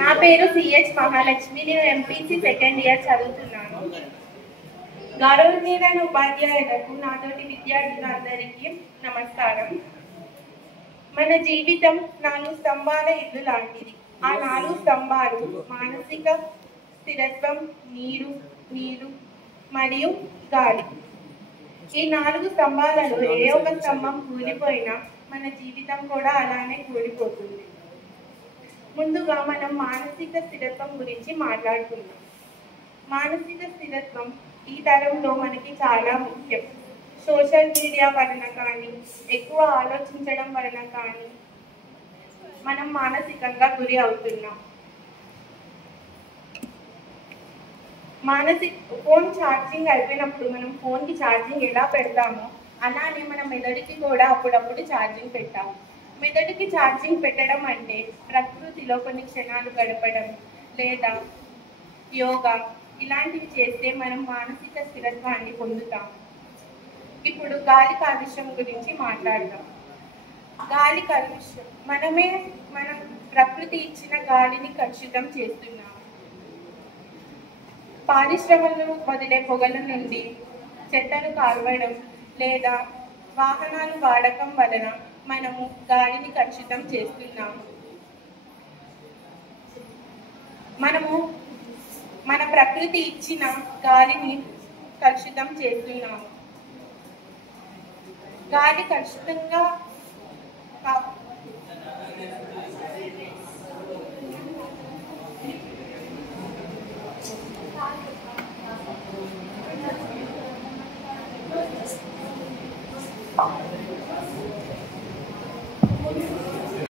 నా పేరు సిహెచ్ మహాలక్ష్మి. నేను ఎంపీసీ సెకండ్ ఇయర్ చదువుతున్నాను. గౌరవనీయులైన ఉపాధ్యాయులకు, నాతోటి విద్యార్థులందరికీ నమస్కారం. మన జీవితం 4 స్తంభాల ఇల్లు లాంటిది. ఆ 4 స్తంభాలు మానసిక స్థిరత్వం, నీరు మరియు గాలి. ఈ 4 స్తంభాలలో ఏ ఒక స్తంభం కూలిపోయినా మన జీవితం కూడా అలానే కూలిపోతుంది. ముందుగా మనం మానసిక స్థిరత్వం గురించి మాట్లాడుకుందాం. మానసిక స్థిరత్వం ఈ తరంలో మనకి చాలా ముఖ్యం. సోషల్ మీడియా వలన కానీ, ఎక్కువ ఆలోచించడం వలన కానీ మనం మానసికంగా గురి అవుతున్నాం. ఫోన్ ఛార్జింగ్ అయిపోయినప్పుడు మనం ఫోన్కి ఛార్జింగ్ ఎలా పెడతామో అలానే మన మెదడుకి కూడా అప్పుడప్పుడు ఛార్జింగ్ పెట్టాలి. మెదడుకి ఛార్జింగ్ పెట్టడం అంటే ప్రకృతిలో కొన్ని క్షణాలు గడపడం లేదా యోగా ఇలాంటివి చేస్తే మనం మానసిక స్థిరత్వాన్ని పొందుతాం. ఇప్పుడు గాలి కాలుష్యం గురించి మాట్లాడదాం. గాలి కాలుష్యం మన ప్రకృతి ఇచ్చిన గాలిని కలుషితం చేస్తున్నాం. పారిశ్రమలను వదిలే పొగల నుండి, చెత్తను కాల్వడం లేదా వాహనాలు వాడకం వలన మనము గాలిని కలుషితం చేస్తున్నాము. మనము మన ప్రకృతి ఇచ్చిన గాలిని కలుషితం చేస్తున్నాము. గాలి కలుషితంగా